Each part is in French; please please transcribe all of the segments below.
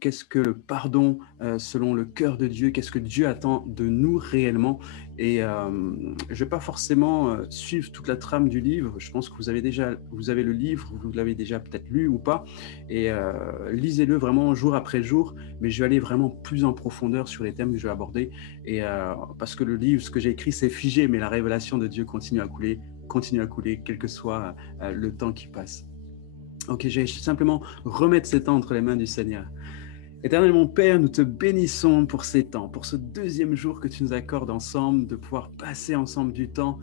qu'est-ce que le pardon selon le cœur de Dieu, qu'est-ce que Dieu attend de nous réellement. Et je ne vais pas forcément suivre toute la trame du livre. Je pense que vous avez le livre, vous l'avez déjà peut-être lu ou pas, et lisez-le vraiment jour après jour, mais je vais aller vraiment plus en profondeur sur les thèmes que je vais aborder, et parce que le livre, ce que j'ai écrit, c'est figé, mais la révélation de Dieu continue à couler, quel que soit le temps qui passe. Ok, je vais simplement remettre ces temps entre les mains du Seigneur. Éternel mon Père, nous te bénissons pour ces temps, pour ce deuxième jour que tu nous accordes ensemble, de pouvoir passer ensemble du temps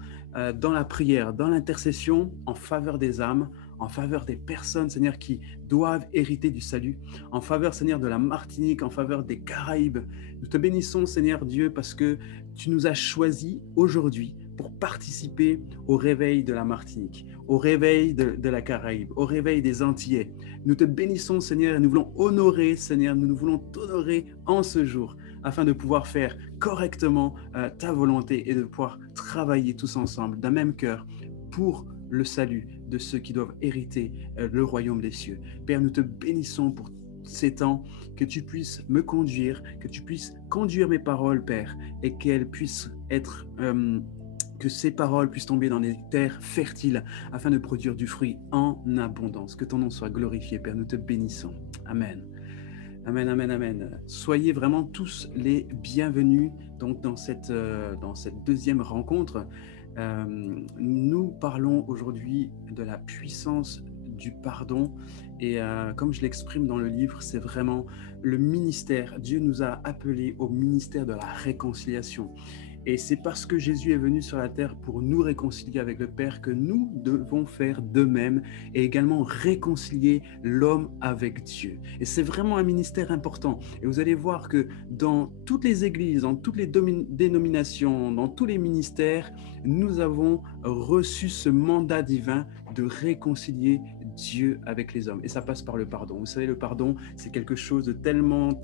dans la prière, dans l'intercession, en faveur des âmes, en faveur des personnes, Seigneur, qui doivent hériter du salut, en faveur, Seigneur, de la Martinique, en faveur des Caraïbes. Nous te bénissons, Seigneur Dieu, parce que tu nous as choisis aujourd'hui pour participer au réveil de la Martinique, au réveil de la Caraïbe, au réveil des Antillais. Nous te bénissons, Seigneur, et nous voulons honorer, Seigneur, nous voulons t'honorer en ce jour, afin de pouvoir faire correctement ta volonté et de pouvoir travailler tous ensemble d'un même cœur pour le salut de ceux qui doivent hériter le royaume des cieux. Père, nous te bénissons pour ces temps, que tu puisses me conduire, que tu puisses conduire mes paroles, Père, et qu'elles puissent être... que ces paroles puissent tomber dans des terres fertiles afin de produire du fruit en abondance. Que ton nom soit glorifié, Père, nous te bénissons. Amen. Amen, amen, amen. Soyez vraiment tous les bienvenus donc, dans cette deuxième rencontre. Nous parlons aujourd'hui de la puissance du pardon, et comme je l'exprime dans le livre, c'est vraiment le ministère. Dieu nous a appelés au ministère de la réconciliation. Et c'est parce que Jésus est venu sur la terre pour nous réconcilier avec le Père que nous devons faire de même et également réconcilier l'homme avec Dieu. Et c'est vraiment un ministère important. Et vous allez voir que dans toutes les églises, dans toutes les dénominations, dans tous les ministères, nous avons reçu ce mandat divin de réconcilier Dieu avec les hommes. Et ça passe par le pardon. Vous savez, le pardon, c'est quelque chose de tellement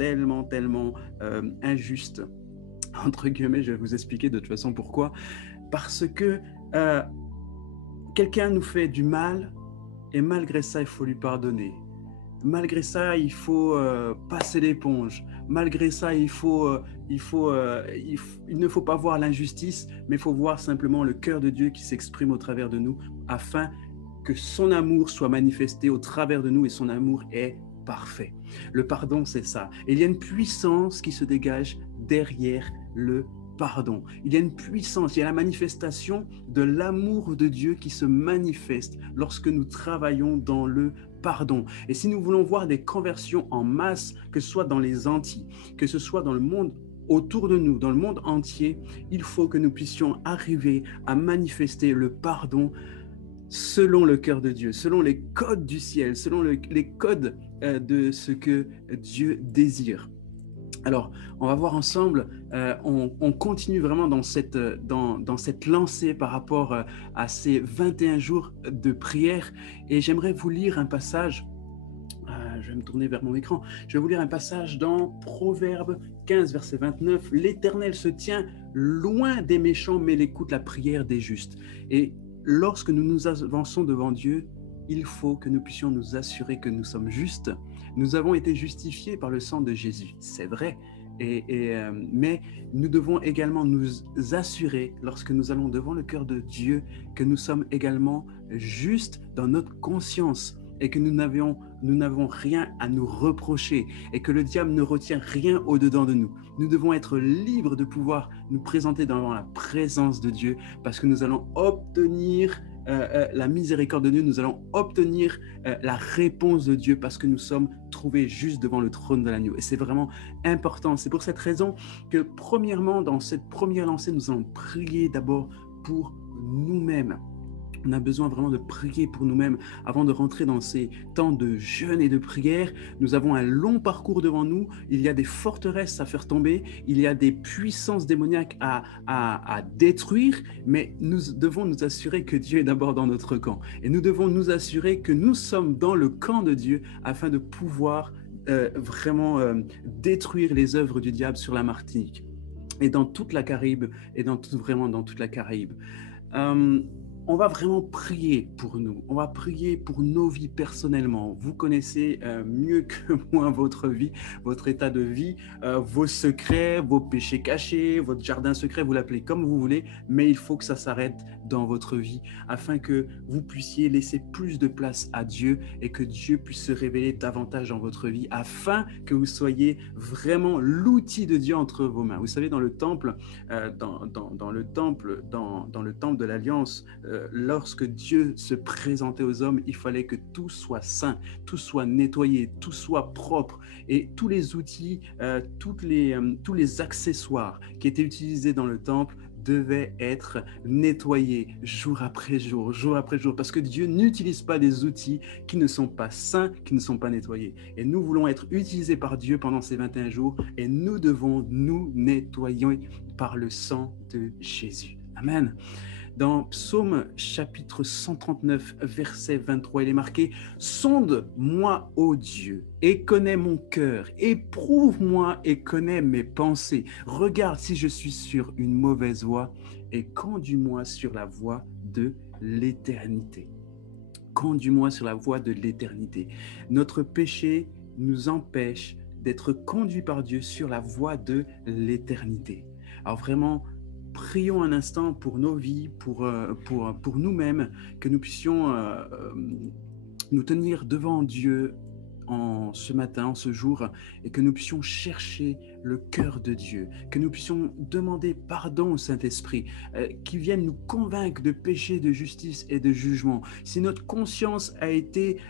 injuste. Entre guillemets, je vais vous expliquer de toute façon pourquoi. Parce que quelqu'un nous fait du mal et malgré ça, il faut lui pardonner. Malgré ça, il faut passer l'éponge. Malgré ça, il ne faut pas voir l'injustice, mais il faut voir simplement le cœur de Dieu qui s'exprime au travers de nous afin que son amour soit manifesté au travers de nous, et son amour est parfait. Le pardon, c'est ça. Et il y a une puissance qui se dégage derrière le pardon. Il y a une puissance, il y a la manifestation de l'amour de Dieu qui se manifeste lorsque nous travaillons dans le pardon. Et si nous voulons voir des conversions en masse, que ce soit dans les Antilles, que ce soit dans le monde autour de nous, dans le monde entier, il faut que nous puissions arriver à manifester le pardon selon le cœur de Dieu, selon les codes du ciel, selon les codes de ce que Dieu désire. Alors, on va voir ensemble, on continue vraiment dans cette lancée par rapport à ces 21 jours de prière, et j'aimerais vous lire un passage, je vais me tourner vers mon écran, je vais vous lire un passage dans Proverbes 15, verset 29, « L'Éternel se tient loin des méchants, mais il écoute la prière des justes. » Et lorsque nous nous avançons devant Dieu, il faut que nous puissions nous assurer que nous sommes justes. Nous avons été justifiés par le sang de Jésus, c'est vrai, mais nous devons également nous assurer, lorsque nous allons devant le cœur de Dieu, que nous sommes également justes dans notre conscience et que nous n'avons rien à nous reprocher et que le diable ne retient rien au-dedans de nous. Nous devons être libres de pouvoir nous présenter devant la présence de Dieu parce que nous allons obtenir la miséricorde de Dieu, nous allons obtenir la réponse de Dieu parce que nous sommes trouvés juste devant le trône de l'agneau. Et c'est vraiment important. C'est pour cette raison que premièrement, dans cette première lancée, nous allons prier d'abord pour nous-mêmes. On a besoin vraiment de prier pour nous-mêmes avant de rentrer dans ces temps de jeûne et de prière. Nous avons un long parcours devant nous. Il y a des forteresses à faire tomber. Il y a des puissances démoniaques à détruire. Mais nous devons nous assurer que Dieu est d'abord dans notre camp. Et nous devons nous assurer que nous sommes dans le camp de Dieu afin de pouvoir vraiment détruire les œuvres du diable sur la Martinique et dans toute la Caraïbe et vraiment dans toute la Caraïbe. on va vraiment prier pour nous. On va prier pour nos vies personnellement. Vous connaissez mieux que moi votre vie, votre état de vie, vos secrets, vos péchés cachés, votre jardin secret, vous l'appelez comme vous voulez, mais il faut que ça s'arrête dans votre vie afin que vous puissiez laisser plus de place à Dieu et que Dieu puisse se révéler davantage dans votre vie afin que vous soyez vraiment l'outil de Dieu entre vos mains. Vous savez, dans le temple, dans le temple de l'Alliance, lorsque Dieu se présentait aux hommes, il fallait que tout soit saint, tout soit nettoyé, tout soit propre. Et tous les outils, tous les accessoires qui étaient utilisés dans le temple devaient être nettoyés jour après jour, parce que Dieu n'utilise pas des outils qui ne sont pas saints, qui ne sont pas nettoyés. Et nous voulons être utilisés par Dieu pendant ces 21 jours et nous devons nous nettoyer par le sang de Jésus. Amen. Dans Psaume chapitre 139, verset 23, il est marqué « Sonde-moi, ô Dieu, et connais mon cœur, éprouve-moi et connais mes pensées. Regarde si je suis sur une mauvaise voie et conduis-moi sur la voie de l'éternité. » Conduis-moi sur la voie de l'éternité. Notre péché nous empêche d'être conduits par Dieu sur la voie de l'éternité. Alors vraiment, prions un instant pour nos vies, pour nous-mêmes, que nous puissions nous tenir devant Dieu en ce matin, en ce jour, et que nous puissions chercher le cœur de Dieu, que nous puissions demander pardon au Saint-Esprit, qui vienne nous convaincre de péché, de justice et de jugement. Si notre conscience a été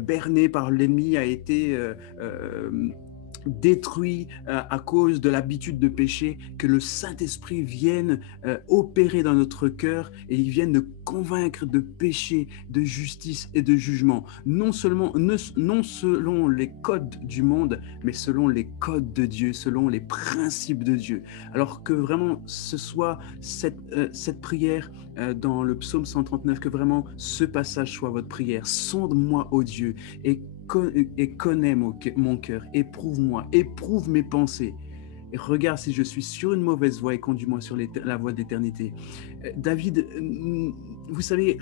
bernée par l'ennemi, a été détruit à cause de l'habitude de pécher, que le Saint-Esprit vienne opérer dans notre cœur et il vienne nous convaincre de péché, de justice et de jugement, non selon les codes du monde, mais selon les codes de Dieu, selon les principes de Dieu. Alors que vraiment ce soit cette prière dans le psaume 139, que vraiment ce passage soit votre prière. Sonde-moi, ô Dieu, et connais mon cœur, éprouve-moi, éprouve mes pensées, et regarde si je suis sur une mauvaise voie et conduis-moi sur la voie de l'éternité. David, vous savez,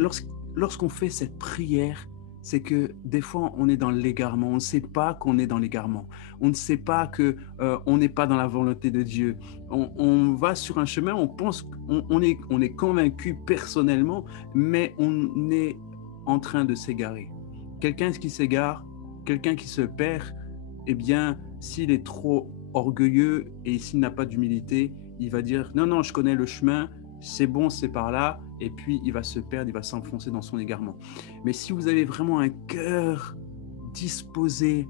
lorsqu'on fait cette prière, c'est que des fois on est dans l'égarement, on ne sait pas qu'on est dans l'égarement, on ne sait pas qu'on n'est pas dans la volonté de Dieu. On va sur un chemin, on pense, on est convaincu personnellement, mais on est en train de s'égarer. Quelqu'un qui s'égare, quelqu'un qui se perd, eh bien, s'il est trop orgueilleux et s'il n'a pas d'humilité, il va dire « Non, non, je connais le chemin, c'est bon, c'est par là », et puis il va se perdre, il va s'enfoncer dans son égarement. Mais si vous avez vraiment un cœur disposé,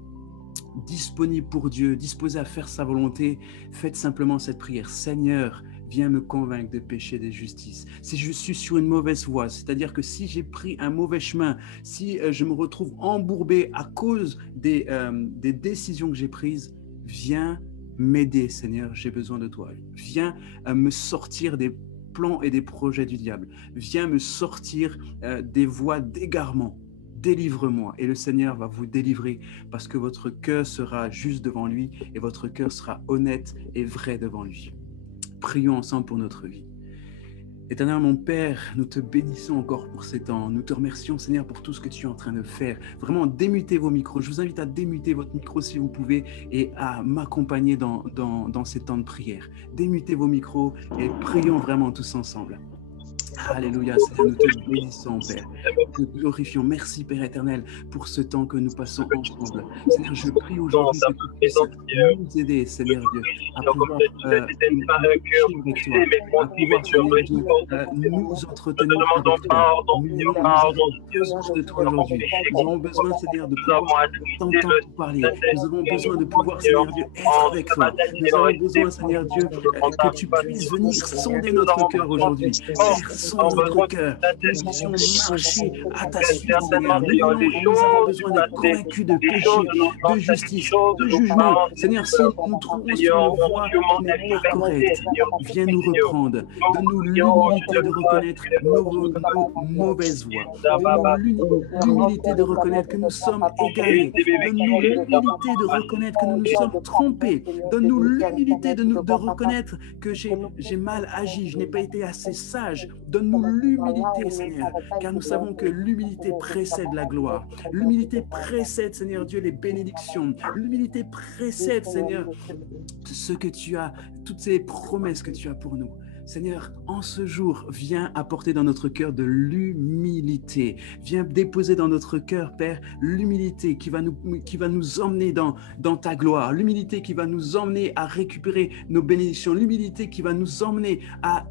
disponible pour Dieu, disposé à faire sa volonté, faites simplement cette prière. « Seigneur, viens me convaincre de péché et de justice. Si je suis sur une mauvaise voie, c'est-à-dire que si j'ai pris un mauvais chemin, si je me retrouve embourbé à cause des décisions que j'ai prises, viens m'aider, Seigneur, j'ai besoin de toi. Viens me sortir des plans et des projets du diable. Viens me sortir des voies d'égarement. Délivre-moi. » Et le Seigneur va vous délivrer parce que votre cœur sera juste devant lui et votre cœur sera honnête et vrai devant lui. Prions ensemble pour notre vie. Éternel, mon Père, nous te bénissons encore pour ces temps. Nous te remercions, Seigneur, pour tout ce que tu es en train de faire. Vraiment, démutez vos micros. Je vous invite à démuter votre micro si vous pouvez et à m'accompagner dans ces temps de prière. Démutez vos micros et prions vraiment tous ensemble. Alléluia, Seigneur, nous te bénissons, Père. Nous te glorifions. Merci, Père éternel, pour ce temps que nous passons ensemble. Seigneur, je prie aujourd'hui que tu puisses nous aider, Seigneur Dieu, à pouvoir avec toi, à pouvoir, Seigneur Dieu, nous entretenir avec toi. Nous avons besoin de toi aujourd'hui. Nous avons besoin, Seigneur, de pouvoir t'entendre parler. Nous avons besoin de pouvoir, Seigneur Dieu, être avec toi. Nous avons besoin, Seigneur Dieu, que tu puisses venir sonder notre cœur aujourd'hui. Père, descends dans notre cœur, que nous puissions marcher à ta suite, Seigneur. Nous voulons et nous avons besoin d'être convaincus de péché, de justice, de jugement. Seigneur, si nous nous trouvons sur une voie qui n'est pas correcte, viens nous reprendre. Donne-nous l'humilité de reconnaître nos mauvaises voies. Donne-nous l'humilité de reconnaître que nous sommes égarés. Donne-nous l'humilité de reconnaître que nous nous sommes trompés. Donne-nous l'humilité de reconnaître que j'ai mal agi, je n'ai pas été assez sage. Donne-nous l'humilité, Seigneur, car nous savons que l'humilité précède la gloire. L'humilité précède, Seigneur Dieu, les bénédictions. L'humilité précède, Seigneur, ce que tu as, toutes ces promesses que tu as pour nous. Seigneur, en ce jour, viens apporter dans notre cœur de l'humilité. Viens déposer dans notre cœur, Père, l'humilité qui va nous emmener dans ta gloire. L'humilité qui va nous emmener à récupérer nos bénédictions. L'humilité qui va nous emmener à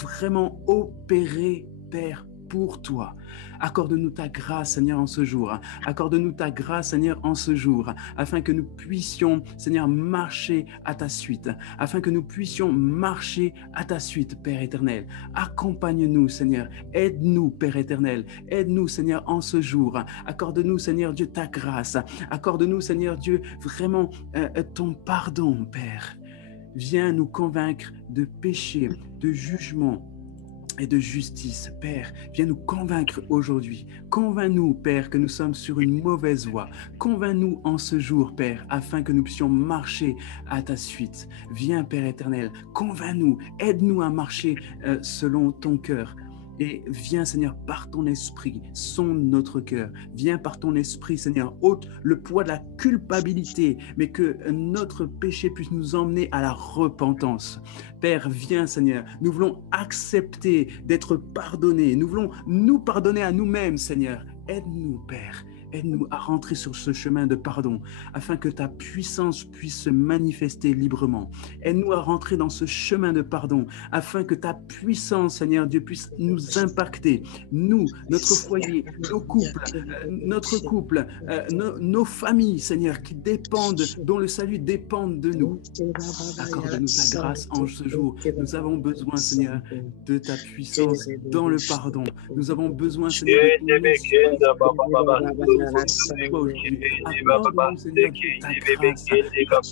vraiment opérer, Père, pour toi. Accorde-nous ta grâce, Seigneur, en ce jour. Accorde-nous ta grâce, Seigneur, en ce jour, afin que nous puissions, Seigneur, marcher à ta suite, afin que nous puissions marcher à ta suite, Père éternel. Accompagne-nous, Seigneur. Aide-nous, Père éternel. Aide-nous, Seigneur, en ce jour. Accorde-nous, Seigneur Dieu, ta grâce. Accorde-nous, Seigneur Dieu, vraiment ton pardon, Père. Viens nous convaincre de péché, de jugement et de justice. Père, viens nous convaincre aujourd'hui. Convainc-nous, Père, que nous sommes sur une mauvaise voie. Convainc-nous en ce jour, Père, afin que nous puissions marcher à ta suite. Viens, Père éternel, convainc-nous, aide-nous à marcher selon ton cœur. Et viens, Seigneur, par ton esprit, sonde notre cœur. Viens par ton esprit, Seigneur, ôte le poids de la culpabilité, mais que notre péché puisse nous emmener à la repentance. Père, viens, Seigneur. Nous voulons accepter d'être pardonnés. Nous voulons nous pardonner à nous-mêmes, Seigneur. Aide-nous, Père. Aide-nous à rentrer sur ce chemin de pardon, afin que ta puissance puisse se manifester librement. Aide-nous à rentrer dans ce chemin de pardon, afin que ta puissance, Seigneur Dieu, puisse nous impacter. Nous, notre foyer, notre couple, nos familles, Seigneur, qui dépendent, dont le salut dépend de nous. Accorde-nous ta grâce en ce jour. Nous avons besoin, Seigneur, de ta puissance dans le pardon. Nous avons besoin, Seigneur, de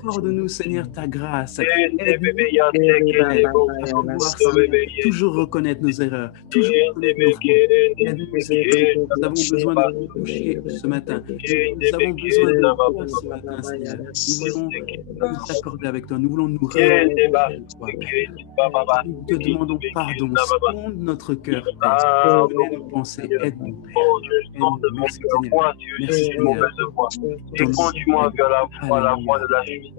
ton accorde-nous, Seigneur, ta grâce. Toujours reconnaître nos erreurs, toujours reconnaître nos fautes. Nous avons besoin de te toucher ce matin. Nous avons besoin de toi ce matin, Seigneur. Nous voulons nous accorder avec toi. Nous voulons nous rendre avec toi. Nous te demandons pardon. Sonde notre cœur, Père. Connais nos pensées. Aide-nous, Père. Aide-nous. Merci, Seigneur. Merci, Seigneur. Conduis-moi vers la voie de la justice.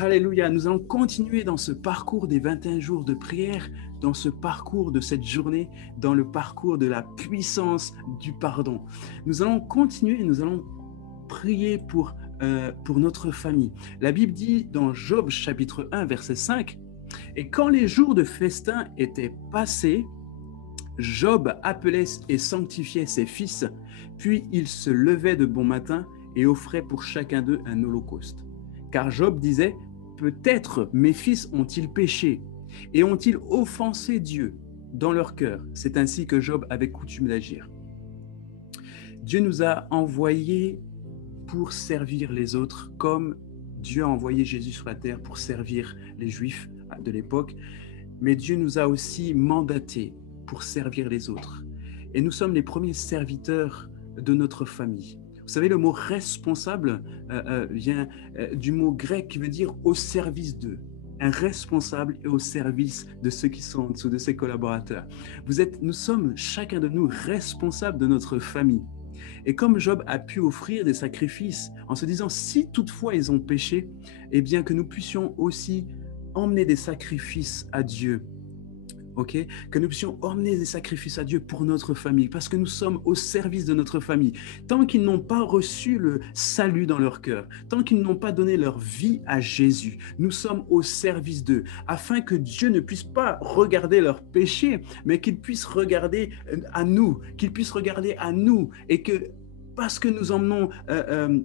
Alléluia. Nous allons continuer dans ce parcours des 21 jours de prière, dans ce parcours de cette journée, dans le parcours de la puissance du pardon. Nous allons continuer, nous allons prier pour notre famille. La Bible dit dans Job chapitre 1, verset 5, « Et quand les jours de festin étaient passés, Job appelait et sanctifiait ses fils, puis il se levait de bon matin et offrait pour chacun d'eux un holocauste. Car Job disait, peut-être mes fils ont-ils péché et ont-ils offensé Dieu dans leur cœur. C'est ainsi que Job avait coutume d'agir. Dieu nous a envoyés pour servir les autres, comme Dieu a envoyé Jésus sur la terre pour servir les Juifs de l'époque. Mais Dieu nous a aussi mandatés pour servir les autres. Et nous sommes les premiers serviteurs de notre famille. Vous savez, le mot responsable vient du mot grec qui veut dire au service d'eux. Un responsable est au service de ceux qui sont en dessous, de ses collaborateurs. Nous sommes, chacun de nous, responsables de notre famille. Et comme Job a pu offrir des sacrifices en se disant, si toutefois ils ont péché, eh bien que nous puissions aussi emmener des sacrifices à Dieu. Okay? Que nous puissions emmener des sacrifices à Dieu pour notre famille, parce que nous sommes au service de notre famille. Tant qu'ils n'ont pas reçu le salut dans leur cœur, tant qu'ils n'ont pas donné leur vie à Jésus, nous sommes au service d'eux, afin que Dieu ne puisse pas regarder leurs péchés, mais qu'il puisse regarder à nous, et que parce que nous emmenons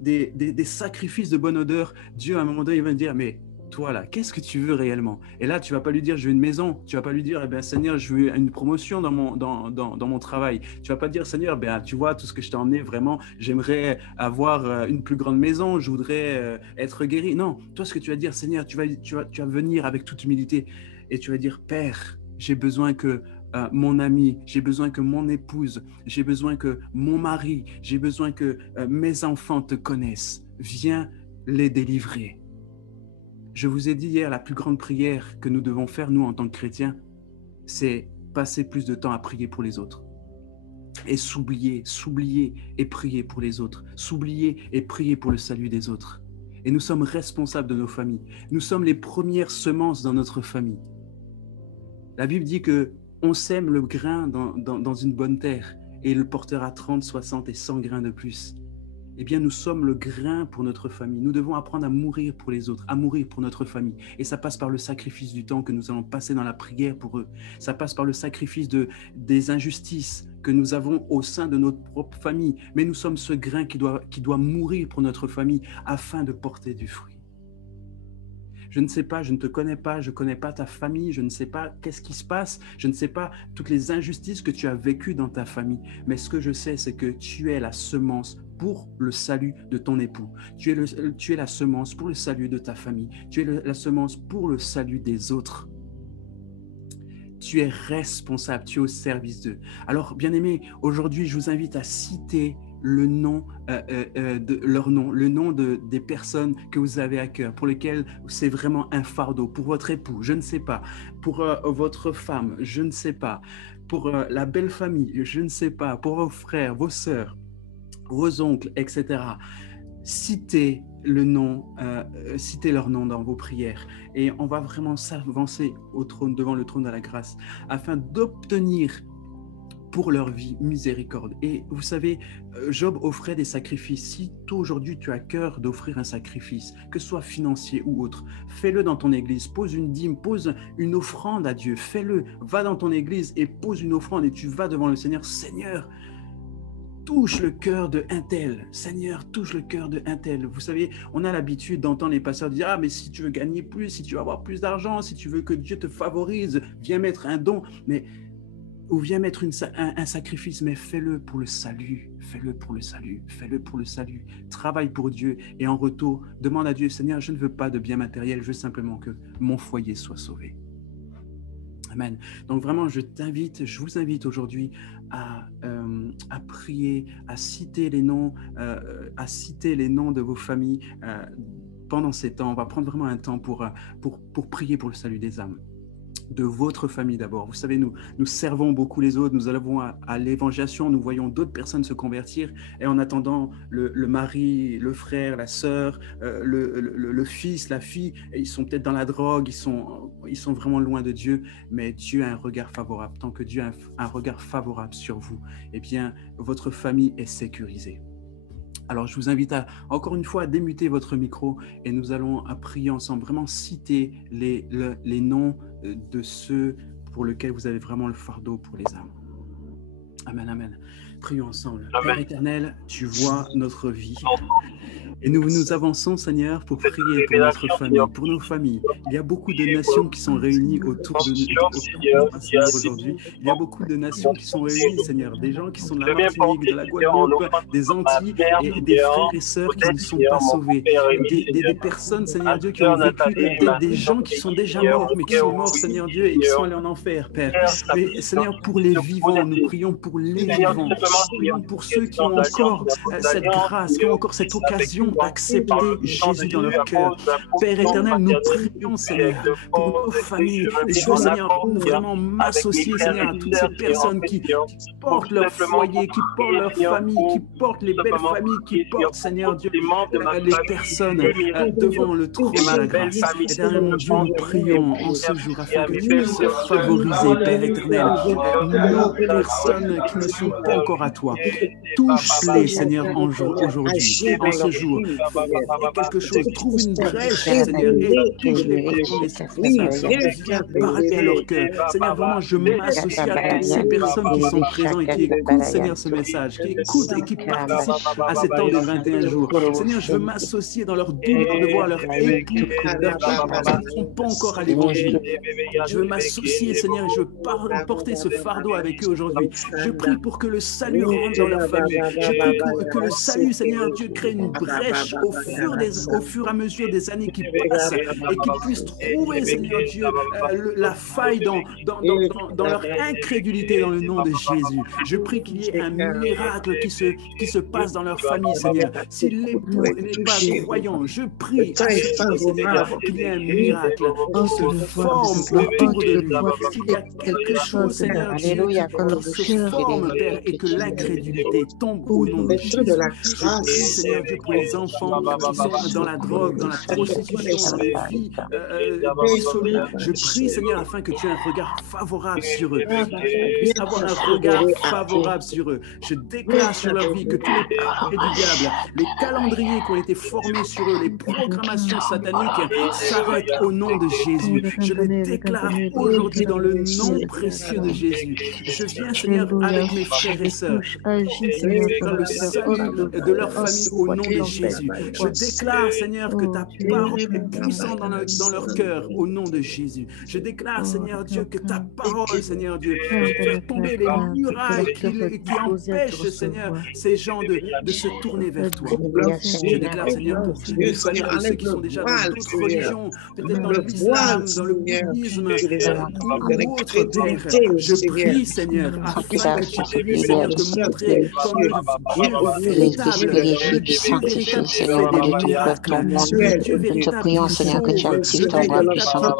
des sacrifices de bonne odeur, Dieu à un moment donné il va dire, mais toi là, qu'est-ce que tu veux réellement? Et là, tu vas pas lui dire, je veux une maison. Tu vas pas lui dire, eh bien, Seigneur, je veux une promotion dans mon travail. Tu vas pas dire, Seigneur, ben, tu vois, tout ce que je t'ai emmené, vraiment, j'aimerais avoir une plus grande maison, je voudrais être guéri. Non, toi, ce que tu vas dire, Seigneur, tu vas venir avec toute humilité et tu vas dire, Père, j'ai besoin que mon ami, j'ai besoin que mon épouse, j'ai besoin que mon mari, j'ai besoin que mes enfants te connaissent. Viens les délivrer. Je vous ai dit hier, la plus grande prière que nous devons faire, nous, en tant que chrétiens, c'est passer plus de temps à prier pour les autres. Et s'oublier et prier pour les autres. S'oublier et prier pour le salut des autres. Et nous sommes responsables de nos familles. Nous sommes les premières semences dans notre famille. La Bible dit que on sème le grain dans une bonne terre et il portera 30, 60 et 100 grains de plus. Eh bien, nous sommes le grain pour notre famille. Nous devons apprendre à mourir pour les autres, à mourir pour notre famille. Et ça passe par le sacrifice du temps que nous allons passer dans la prière pour eux. Ça passe par le sacrifice des injustices que nous avons au sein de notre propre famille. Mais nous sommes ce grain qui doit mourir pour notre famille afin de porter du fruit. Je ne sais pas, je ne te connais pas, je ne connais pas ta famille, je ne sais pas qu'est-ce qui se passe, je ne sais pas toutes les injustices que tu as vécues dans ta famille. Mais ce que je sais, c'est que tu es la semence pour le salut de ton époux. Tu es la semence pour le salut de ta famille. Tu es la semence pour le salut des autres. Tu es responsable, tu es au service d'eux. Alors, bien-aimés, aujourd'hui, je vous invite à citer le nom, leur nom, le nom des personnes que vous avez à cœur, pour lesquelles c'est vraiment un fardeau, pour votre époux, je ne sais pas, pour votre femme, je ne sais pas, pour la belle famille, je ne sais pas, pour vos frères, vos sœurs, vos oncles, etc. Citez le nom, citez leur nom dans vos prières et on va vraiment s'avancer au trône, devant le trône de la grâce, afin d'obtenir pour leur vie miséricorde. Et vous savez, Job offrait des sacrifices. Si toi aujourd'hui tu as cœur d'offrir un sacrifice, que ce soit financier ou autre, fais-le dans ton église, pose une dîme, pose une offrande à Dieu, fais-le, va dans ton église et pose une offrande et tu vas devant le Seigneur. Seigneur, touche le cœur de un tel. Seigneur, touche le cœur de un tel. Vous savez, on a l'habitude d'entendre les pasteurs dire « Ah, mais si tu veux gagner plus, si tu veux avoir plus d'argent, si tu veux que Dieu te favorise, viens mettre un don. » Ou viens mettre un sacrifice, mais fais-le pour le salut. Fais-le pour le salut. Fais-le pour le salut. Travaille pour Dieu et en retour, demande à Dieu « Seigneur, je ne veux pas de bien matériel, je veux simplement que mon foyer soit sauvé. » Amen. Donc vraiment, je vous invite aujourd'hui à prier, à citer les noms de vos familles pendant ces temps. On va prendre vraiment un temps pour prier pour le salut des âmes. De votre famille d'abord. Vous savez, nous servons beaucoup les autres, nous allons à l'évangélisation, nous voyons d'autres personnes se convertir et en attendant, le mari, le frère, la sœur, le fils, la fille, ils sont peut-être dans la drogue, ils sont vraiment loin de Dieu, mais Dieu a un regard favorable. Tant que Dieu a un regard favorable sur vous, eh bien, votre famille est sécurisée. Alors, je vous invite encore une fois à démuter votre micro et nous allons prier ensemble, vraiment citer les noms de ceux pour lesquels vous avez vraiment le fardeau pour les âmes. Amen, amen. Prions ensemble. Amen. Père éternel, tu vois notre vie. Et nous avançons, Seigneur, pour prier pour notre famille, pour nos familles. Il y a beaucoup de nations qui sont réunies autour de nous, Seigneur, aujourd'hui. Il y a beaucoup de nations qui sont réunies, Seigneur. Des gens qui sont de la Martinique, de la Guadeloupe, des Antilles, et des frères et sœurs qui ne sont pas sauvés. Des personnes, Seigneur Dieu, qui ont vécu, des gens qui sont déjà morts, mais qui sont morts, Seigneur Dieu, et qui sont allés en enfer, Père. Mais, Seigneur, pour les vivants, nous prions pour les vivants. Nous prions pour ceux qui ont encore cette grâce, qui ont encore cette occasion d'accepter Jésus dans leur cœur. Père éternel, nous prions, Seigneur, pour nos familles. Je veux, Seigneur, vraiment m'associer, Seigneur, à toutes ces personnes qui portent leur foyer, qui portent leur famille, qui portent les belles familles, qui portent, Seigneur Dieu, les personnes devant le trône de la grâce. Éternel, mon Dieu, nous prions en ce jour afin que tu puisses favoriser, Père éternel, nos personnes qui ne sont pas encore à toi. Touche-les, Seigneur, aujourd'hui, en ce jour. jours. Fais quelque chose, trouve une brèche, Seigneur, et touche les par ton esprit, Saint. Viens parler à leur cœur. Seigneur, vraiment, je m'associe à toutes ces personnes qui sont présentes et qui écoutent, Seigneur, ce message, qui écoutent et qui participent à ces temps des 21 jours. Seigneur, je veux m'associer dans leur douleur de voir leur époux, leurs parents qui ne sont pas encore à l'évangile. Je veux m'associer, Seigneur, et je veux porter ce fardeau avec eux aujourd'hui. Je prie pour que le salut rentre dans leur famille. Je prie que le salut, Seigneur Dieu, crée une brèche au fur et à mesure des années qui passent et qu'ils puissent trouver, Seigneur Dieu, la faille dans leur incrédulité dans le nom de Jésus. Je prie qu'il y ait un miracle qui se passe dans leur famille, Seigneur. Si l'époux n'est pas croyant, je prie à ce temps, Seigneur, qu'il y ait un miracle qui se forme autour de lui. S'il y a quelque chose, Seigneur Dieu, qui se forme, Père, et que l'incrédulité tombe au nom de Jésus. Je prie, Seigneur Dieu, pour les enfants qui sont dans la drogue, dans la prostitution, dans les vies dissolues. Je prie, Seigneur, afin que tu aies un regard favorable sur eux. Qu'ils puissent avoir un regard favorable sur eux. Je déclare sur leur vie que tous les plans du diable, les calendriers qui ont été formés sur eux, les programmations sataniques s'arrêtent au nom de Jésus. Je le déclare aujourd'hui dans le nom précieux de Jésus. Je viens, Seigneur, avec mes frères et sœurs, dans le salut de leur famille au nom de Jésus. Je déclare, Seigneur, que ta parole est puissante dans leur cœur au nom de Jésus. Je déclare, Seigneur Dieu, que ta parole, Seigneur Dieu, fait tomber les murailles qui empêchent, Seigneur, ces gens de se tourner vers toi. Je déclare, Seigneur, pour les familles de ceux qui sont déjà dans d'autres religions, peut-être dans l'islam, dans le bouddhisme, ou autre, Père. Je prie, Seigneur, afin que tu puisses, Seigneur, te montrer comme le Dieu véritable, le Dieu véritable qui fait des miracles, le Dieu véritable qui sauve, le Dieu véritable qui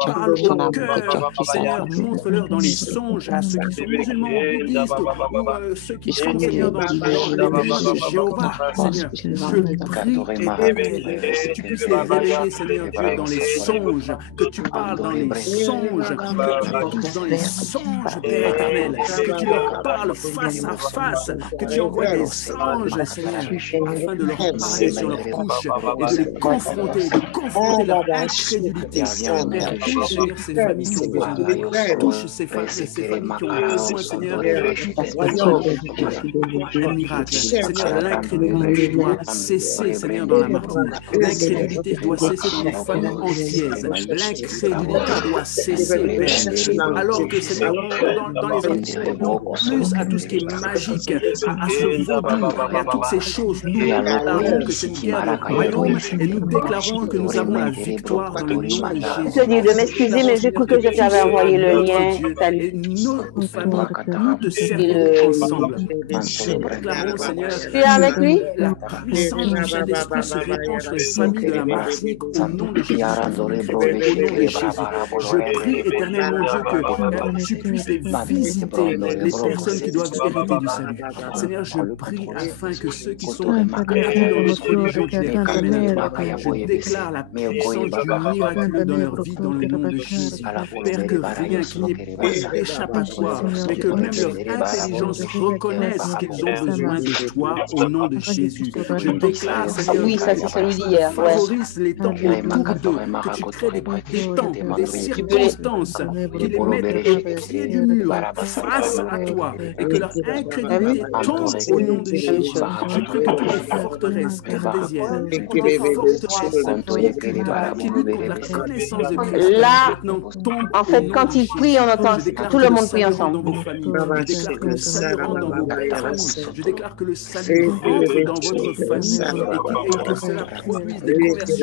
parle au cœur. Seigneur, montre-leur dans les songes à ceux qui sont musulmans, bouddhistes, ou ceux qui sont, Seigneur, dans les témoins de Jéhovah. Seigneur, je prie que tu puisses les révéler, Seigneur Dieu, dans les songes, que tu parles dans les songes, que tu les touches dans les songes, Père éternel, que tu leur parles face à face, que tu envoies des anges, Seigneur, afin de leur parler sur leur couche et de les confronter, leur incrédulité. Père, touche, Seigneur, ces familles qui ont besoin de toi. Touche ces familles qui ont besoin, Seigneur, un miracle. Seigneur, l'incrédulité doit cesser, Seigneur, dans la Martinique. L'incrédulité doit cesser dans les familles antillaises. L'incrédulité doit cesser, Père. Alors que, Seigneur, dans les plus à tout ce qui est magique, à ce vaudou et à toutes ces choses, nous déclarons que c'est une guerre de royaume et nous déclarons que nous avons la victoire dans le nom de Jésus. Je te dis de m'excuser, mais j'ai cru que je t'avais envoyé le lien. Et nos familles, nous te servons ensemble. Nous déclarons, Seigneur, tu es avec lui? la puissance du Saint-Esprit se répand sur les familles de la Martinique au nom de Jésus. Au nom de Jésus. Je prie, éternel mon Dieu, que tu puisses les visiter, les personnes qui doivent hériter du salut. Seigneur, je prie afin que ceux qui sont perdus dans notre religion, tu les ramènes à toi. Je déclare la puissance du miracle dans leur vie dans le nom de Jésus. Père, que rien qui n'y ait pas d'échappatoire, mais que même leur intelligence reconnaisse qu'ils ont besoin de toi au nom de Jésus. Je déclare, Seigneur, oui, ça c'est celui d'hier. Favorise les temps autour d'eux, que tu crées des temps, des circonstances qui les mettent au pied du mur face à toi et que leur incrédulité tombe au nom de Jésus. Je prie que toutes les forteresses cartésiennes, toutes les forteresses qui luttent contre la connaissance de Christ, là, maintenant tombent en fait, quand il prie, on entend tout le monde prie ensemble. Je déclare que le salut rentre dans vos familles. Je déclare que le salut rentre dans votre famille et que cela produise des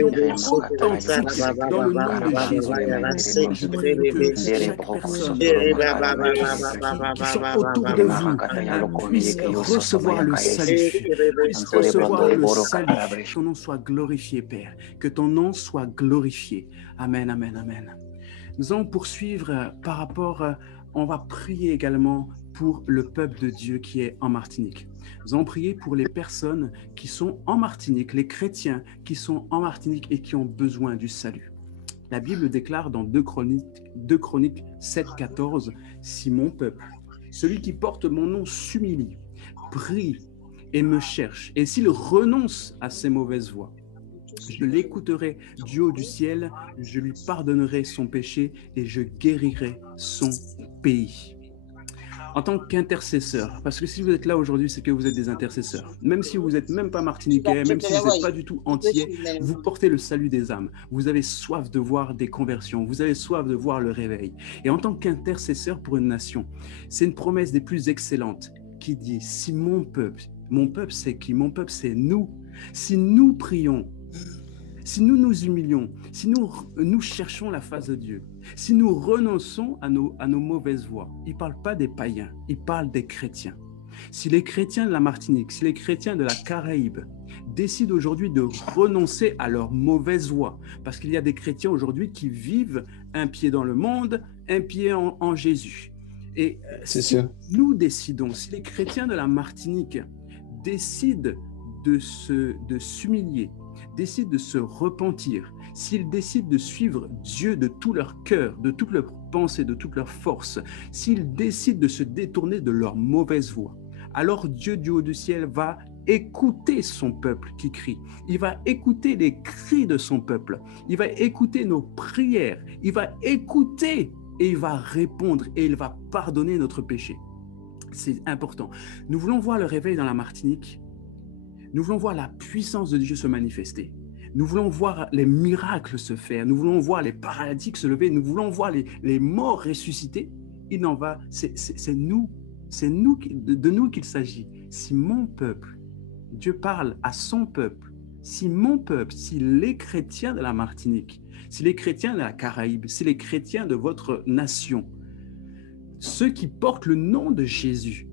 conversions authentiques dans le nom de Jésus. Je prie que chaque personne qui sont autour de vous puisse recevoir le salut, puisse recevoir le salut. Que ton nom soit glorifié, Père. Que ton nom soit glorifié. Amen, amen, amen. Nous allons poursuivre par rapport, on va prier également pour le peuple de Dieu qui est en Martinique. Nous allons prier pour les personnes qui sont en Martinique, les chrétiens qui sont en Martinique et qui ont besoin du salut. La Bible déclare dans 2 Chroniques 7,14 « Si mon peuple, celui qui porte mon nom s'humilie, prie et me cherche, et s'il renonce à ses mauvaises voies, Je l'écouterai du haut du ciel, je lui pardonnerai son péché et je guérirai son pays. En tant qu'intercesseur, parce que si vous êtes là aujourd'hui, c'est que vous êtes des intercesseurs. Même si vous n'êtes même pas martiniquais, même si vous n'êtes pas du tout entier, vous portez le salut des âmes. Vous avez soif de voir des conversions, vous avez soif de voir le réveil. Et en tant qu'intercesseur pour une nation, c'est une promesse des plus excellentes qui dit, si mon peuple c'est qui? Mon peuple c'est nous. Si nous prions, si nous nous humilions, si nous cherchons la face de Dieu, si nous renonçons à nos mauvaises voies, il ne parle pas des païens, il parle des chrétiens. Si les chrétiens de la Martinique, si les chrétiens de la Caraïbe décident aujourd'hui de renoncer à leur mauvaise voie, parce qu'il y a des chrétiens aujourd'hui qui vivent un pied dans le monde, un pied en Jésus. Et si nous décidons, si les chrétiens de la Martinique décident de s'humilier, décident de se repentir, s'ils décident de suivre Dieu de tout leur cœur, de toute leur pensée, de toute leur force, s'ils décident de se détourner de leur mauvaise voie, alors Dieu du haut du ciel va écouter son peuple qui crie. Il va écouter les cris de son peuple. Il va écouter nos prières. Il va écouter et il va répondre et il va pardonner notre péché. C'est important. Nous voulons voir le réveil dans la Martinique. Nous voulons voir la puissance de Dieu se manifester. Nous voulons voir les miracles se faire. Nous voulons voir les paralytiques se lever. Nous voulons voir les morts ressusciter. Il en va, c'est nous de nous qu'il s'agit. Si mon peuple, Dieu parle à son peuple, si mon peuple, si les chrétiens de la Martinique, si les chrétiens de la Caraïbe, si les chrétiens de votre nation, ceux qui portent le nom de Jésus,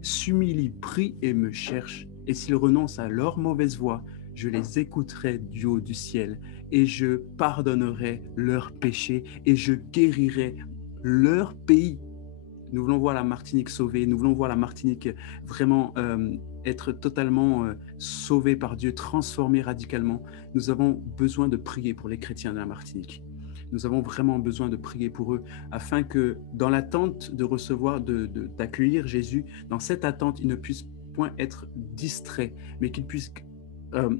s'humilient, prient et me cherchent, et s'ils renoncent à leur mauvaise voie, je les écouterai du haut du ciel et je pardonnerai leurs péchés et je guérirai leur pays. Nous voulons voir la Martinique sauvée, nous voulons voir la Martinique vraiment être totalement sauvée par Dieu, transformée radicalement. Nous avons besoin de prier pour les chrétiens de la Martinique. Nous avons vraiment besoin de prier pour eux afin que dans l'attente de recevoir, d'accueillir Jésus, dans cette attente, ils ne puissent point être distraits, mais qu'ils puissent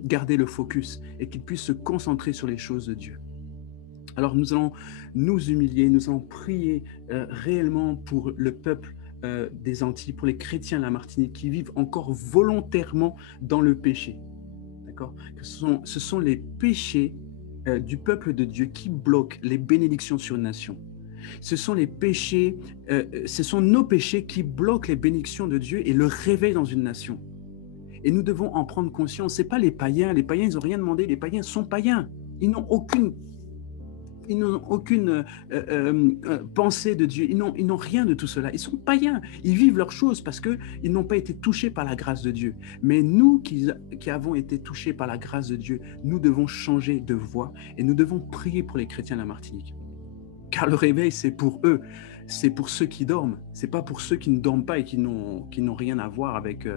garder le focus et qu'ils puissent se concentrer sur les choses de Dieu. Alors nous allons nous humilier, nous allons prier réellement pour le peuple des Antilles, pour les chrétiens de la Martinique qui vivent encore volontairement dans le péché. D'accord ? Ce sont les péchés du peuple de Dieu qui bloquent les bénédictions sur une nation. Ce sont les péchés, ce sont nos péchés qui bloquent les bénédictions de Dieu et le réveil dans une nation. Et nous devons en prendre conscience. Ce n'est pas les païens ils n'ont rien demandé, les païens sont païens. Ils n'ont aucune pensée de Dieu, ils n'ont rien de tout cela. Ils sont païens, ils vivent leurs choses parce qu'ils n'ont pas été touchés par la grâce de Dieu. Mais nous qui avons été touchés par la grâce de Dieu, nous devons changer de voie et nous devons prier pour les chrétiens de la Martinique. Car le réveil, c'est pour eux, c'est pour ceux qui dorment, c'est pas pour ceux qui ne dorment pas et qui n'ont rien à voir avec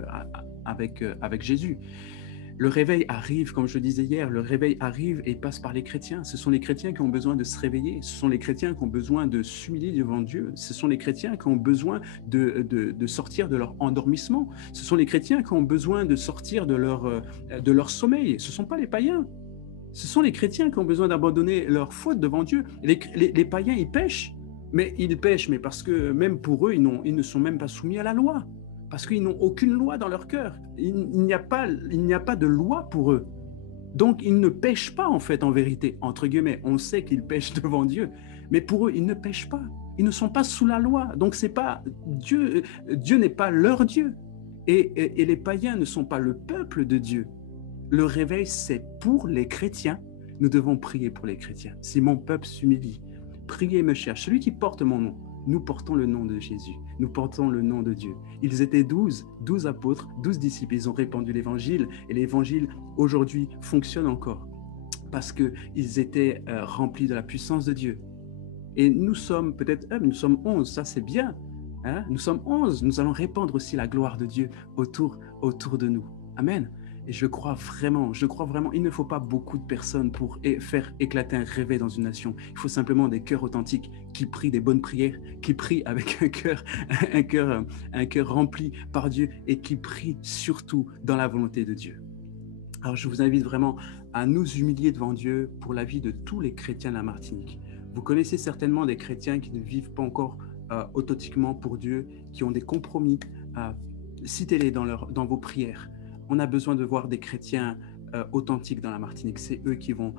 Jésus. Le réveil arrive, comme je le disais hier, le réveil arrive et passe par les chrétiens. Ce sont les chrétiens qui ont besoin de se réveiller, ce sont les chrétiens qui ont besoin de s'humilier devant Dieu, ce sont les chrétiens qui ont besoin de sortir de leur endormissement, ce sont les chrétiens qui ont besoin de sortir de leur sommeil, ce ne sont pas les païens. Ce sont les chrétiens qui ont besoin d'abandonner leur faute devant Dieu. Les païens, ils pêchent, mais parce que même pour eux, ils ne sont même pas soumis à la loi, parce qu'ils n'ont aucune loi dans leur cœur. Il n'y a pas de loi pour eux. Donc, ils ne pêchent pas, en fait, en vérité, entre guillemets. On sait qu'ils pêchent devant Dieu, mais pour eux, ils ne pêchent pas. Ils ne sont pas sous la loi. Donc, c'est pas Dieu n'est pas leur Dieu. Et les païens ne sont pas le peuple de Dieu. Le réveil, c'est pour les chrétiens. Nous devons prier pour les chrétiens. Si mon peuple s'humilie, priez et me cherche. Celui qui porte mon nom, nous portons le nom de Jésus. Nous portons le nom de Dieu. Ils étaient 12 apôtres, 12 disciples. Ils ont répandu l'évangile. Et l'évangile, aujourd'hui, fonctionne encore. Parce qu'ils étaient remplis de la puissance de Dieu. Et nous sommes peut-être, nous sommes 11. Ça, c'est bien. Hein? Nous sommes 11. Nous allons répandre aussi la gloire de Dieu autour de nous. Amen. Et je crois vraiment, il ne faut pas beaucoup de personnes pour faire éclater un réveil dans une nation. Il faut simplement des cœurs authentiques qui prient des bonnes prières, qui prient avec un cœur rempli par Dieu et qui prient surtout dans la volonté de Dieu. Alors, je vous invite vraiment à nous humilier devant Dieu pour la vie de tous les chrétiens de la Martinique. Vous connaissez certainement des chrétiens qui ne vivent pas encore authentiquement pour Dieu, qui ont des compromis. Citez-les dans vos prières. On a besoin de voir des chrétiens authentiques dans la Martinique. C'est eux qui vont...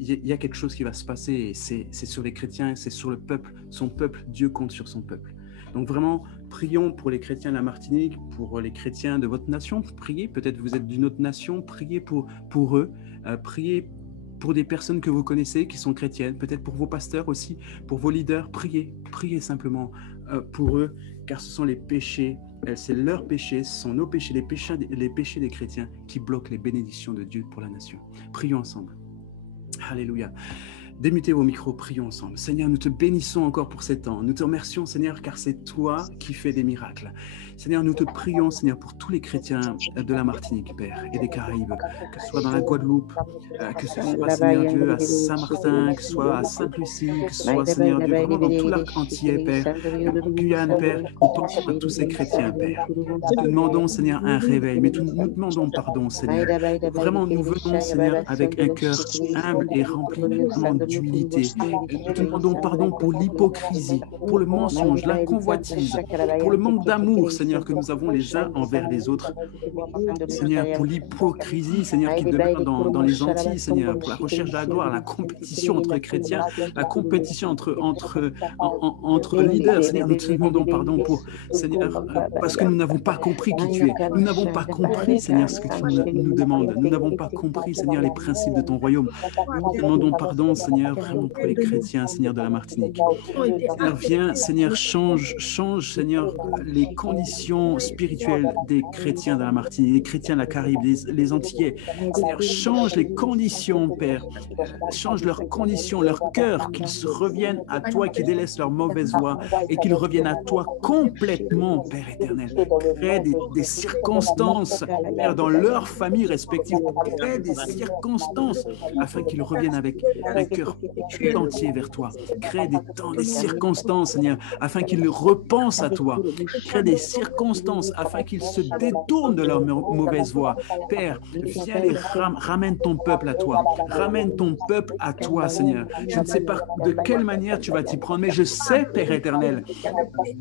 Il y a quelque chose qui va se passer et c'est sur les chrétiens, c'est sur le peuple, son peuple. Dieu compte sur son peuple. Donc vraiment, prions pour les chrétiens de la Martinique, pour les chrétiens de votre nation. Priez, peut-être vous êtes d'une autre nation, priez pour eux. Priez pour des personnes que vous connaissez qui sont chrétiennes, peut-être pour vos pasteurs aussi, pour vos leaders. Priez simplement pour eux, car ce sont les péchés, c'est leurs péchés, ce sont nos péchés, les péchés des chrétiens qui bloquent les bénédictions de Dieu pour la nation. Prions ensemble. Alléluia. Démutez vos micros, prions ensemble. Seigneur, nous te bénissons encore pour ces temps. Nous te remercions, Seigneur, car c'est toi qui fais des miracles. Seigneur, nous te prions, Seigneur, pour tous les chrétiens de la Martinique, Père, et des Caraïbes, que ce soit dans la Guadeloupe, que ce soit, Seigneur Dieu, à Saint-Martin, que ce soit à Sainte-Lucie, que ce soit, Seigneur Dieu, vraiment dans tout l'arc entier, Père, Guyane, Père, nous pensons à tous ces chrétiens, Père. Nous te demandons, Seigneur, un réveil, mais nous demandons pardon, Seigneur. Vraiment, nous venons, Seigneur, avec un cœur humble et rempli vraiment d'humilité. Nous te demandons pardon pour l'hypocrisie, pour le mensonge, la convoitise, pour le manque d'amour, Seigneur, que nous avons les uns envers les autres. Seigneur, pour l'hypocrisie, Seigneur, qui demeure dans les Antilles, Seigneur, pour la recherche de la gloire, la compétition entre chrétiens, la compétition entre leaders. Seigneur, nous te demandons pardon pour, Seigneur, parce que nous n'avons pas compris qui tu es. Nous n'avons pas compris, Seigneur, ce que tu nous demandes. Nous n'avons pas compris, Seigneur, les principes de ton royaume. Nous te demandons pardon, Seigneur, vraiment pour les chrétiens, Seigneur, de la Martinique. Seigneur, viens, Seigneur, change, Seigneur, les conditions spirituelles des chrétiens de la Martinique, les chrétiens de la Caraïbe, les Antillais. Seigneur, change les conditions, Père. Change leurs conditions, leur cœur, qu'ils reviennent à toi, qu'ils délaissent leur mauvaise voie et qu'ils reviennent à toi complètement, Père éternel. Crée des circonstances, Père, dans leurs familles respectives. Crée des circonstances afin qu'ils reviennent avec un cœur tout entier vers toi. Crée des circonstances, Seigneur, afin qu'ils repensent à toi. Crée des circonstances afin qu'ils se détournent de leur mauvaise voie. Père, viens les ramène ton peuple à toi. Ramène ton peuple à toi, Seigneur. Je ne sais pas de quelle manière tu vas t'y prendre, mais je sais, Père éternel,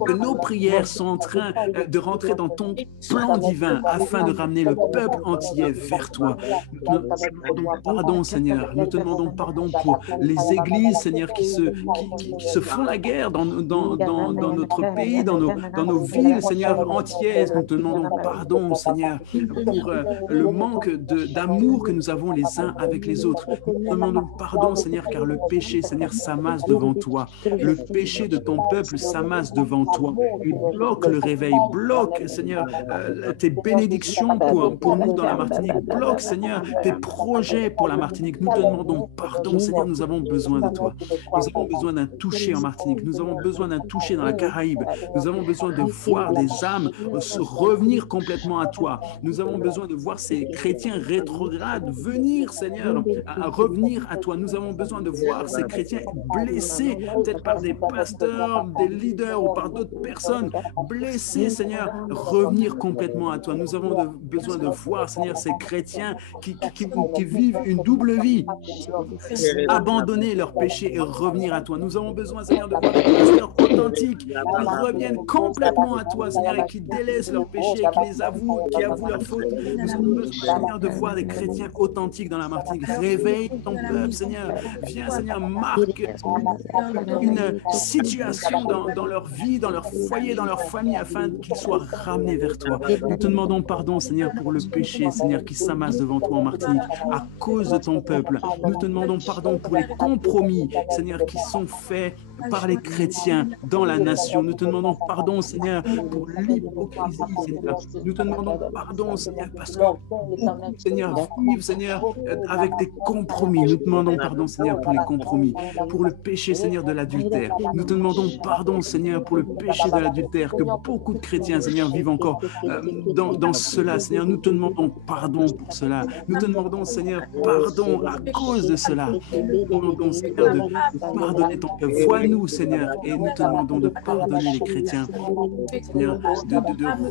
que nos prières sont en train de rentrer dans ton plan divin afin de ramener le peuple entier vers toi. Nous te demandons pardon, Seigneur. Nous te demandons pardon pour les églises, Seigneur, qui se font la guerre dans notre pays, dans nos villes, Seigneur, entières. Nous te demandons pardon, Seigneur, pour le manque d'amour que nous avons les uns avec les autres. Nous te demandons pardon, Seigneur, car le péché, Seigneur, s'amasse devant toi. Le péché de ton peuple s'amasse devant toi. Il bloque le réveil, bloque, Seigneur, tes bénédictions pour nous dans la Martinique. Bloque, Seigneur, tes projets pour la Martinique. Nous te demandons pardon, Seigneur, nous avons besoin de toi. Nous avons besoin d'un toucher en Martinique. Nous avons besoin d'un toucher dans la Caraïbe. Nous avons besoin de voir des âmes se revenir complètement à toi. Nous avons besoin de voir ces chrétiens rétrogrades venir, Seigneur, à revenir à toi. Nous avons besoin de voir ces chrétiens blessés, peut-être par des pasteurs, des leaders ou par d'autres personnes, blessés, Seigneur, revenir complètement à toi. Nous avons besoin de voir, Seigneur, ces chrétiens qui vivent une double vie, abandonner leurs péchés et revenir à toi. Nous avons besoin, Seigneur, de voir des pasteurs authentiques qui reviennent complètement à toi, Seigneur, et qui délaissent leurs péchés, qui avouent leurs fautes. Nous avons besoin, Seigneur, de voir des chrétiens authentiques dans la Martinique. Réveille ton peuple, Seigneur. Viens, Seigneur, marque une situation dans leur vie, dans leur foyer, dans leur famille, afin qu'ils soient ramenés vers toi. Nous te demandons pardon, Seigneur, pour le péché, Seigneur, qui s'amasse devant toi en Martinique à cause de ton peuple. Nous te demandons pardon pour les compromis, Seigneur, qui sont faits par les chrétiens dans la nation. Nous te demandons pardon, Seigneur, pour l'hypocrisie, Seigneur. Nous te demandons pardon, Seigneur, parce que beaucoup, Seigneur, vivent, Seigneur, avec des compromis. Nous te demandons pardon, Seigneur, pour les compromis, pour le péché, Seigneur, de l'adultère. Nous te demandons pardon, Seigneur, pour le péché de l'adultère, que beaucoup de chrétiens, Seigneur, vivent encore dans cela, Seigneur. Nous te demandons pardon pour cela. Nous te demandons, Seigneur, pardon à cause de cela. Nous te demandons, Seigneur, de pardonner ton peuple. nous, Seigneur, et nous te demandons de pardonner les chrétiens, Seigneur, de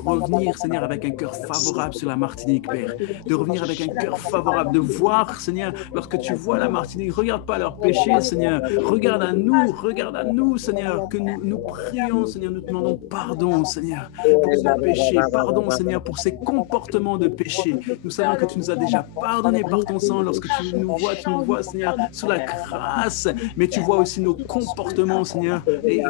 revenir, Seigneur, avec un cœur favorable sur la Martinique, Père, de revenir avec un cœur favorable, de voir, Seigneur, lorsque tu vois la Martinique, regarde pas leurs péchés, Seigneur, regarde à nous, Seigneur, que nous prions, Seigneur, nous te demandons pardon, Seigneur, pour ce péché, pardon, Seigneur, pour ces comportements de péché. Nous savons que tu nous as déjà pardonné par ton sang lorsque tu nous vois, Seigneur, sous la grâce, mais tu vois aussi nos comportements, Seigneur, et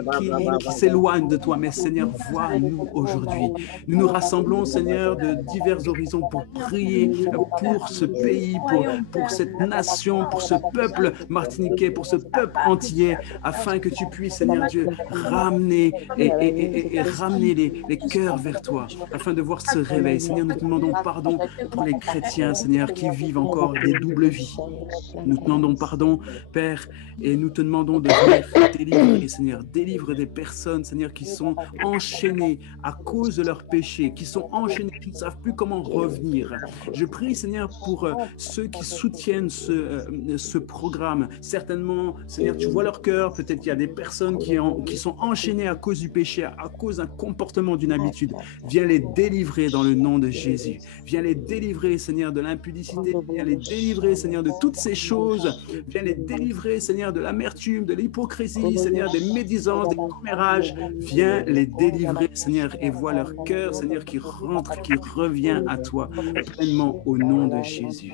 qui s'éloignent de toi. Mais Seigneur, vois-nous aujourd'hui. Nous nous rassemblons, Seigneur, de divers horizons pour prier pour ce pays, pour cette nation, pour ce peuple martiniquais, pour ce peuple antillais, afin que tu puisses, Seigneur Dieu, ramener et ramener les cœurs vers toi, afin de voir ce réveil. Seigneur, nous te demandons pardon pour les chrétiens, Seigneur, qui vivent encore des doubles vies. Nous te demandons pardon, Père, et nous te demandons de venir délivrer, Seigneur, délivre des personnes, Seigneur, qui sont enchaînées à cause de leurs péchés, qui sont enchaînées, qui ne savent plus comment revenir. Je prie, Seigneur, pour ceux qui soutiennent ce programme. Certainement, Seigneur, tu vois leur cœur. Peut-être qu'il y a des personnes qui sont enchaînées à cause du péché, à cause d'un comportement, d'une habitude. Viens les délivrer dans le nom de Jésus. Viens les délivrer, Seigneur, de l'impudicité. Viens les délivrer, Seigneur, de toutes ces choses. Viens les délivrer, Seigneur, de l'amertume, de l'hypocrisie, Seigneur, des médisances, des commérages. Viens les délivrer, Seigneur, et vois leur cœur, Seigneur, qui rentre, qui revient à toi pleinement au nom de Jésus.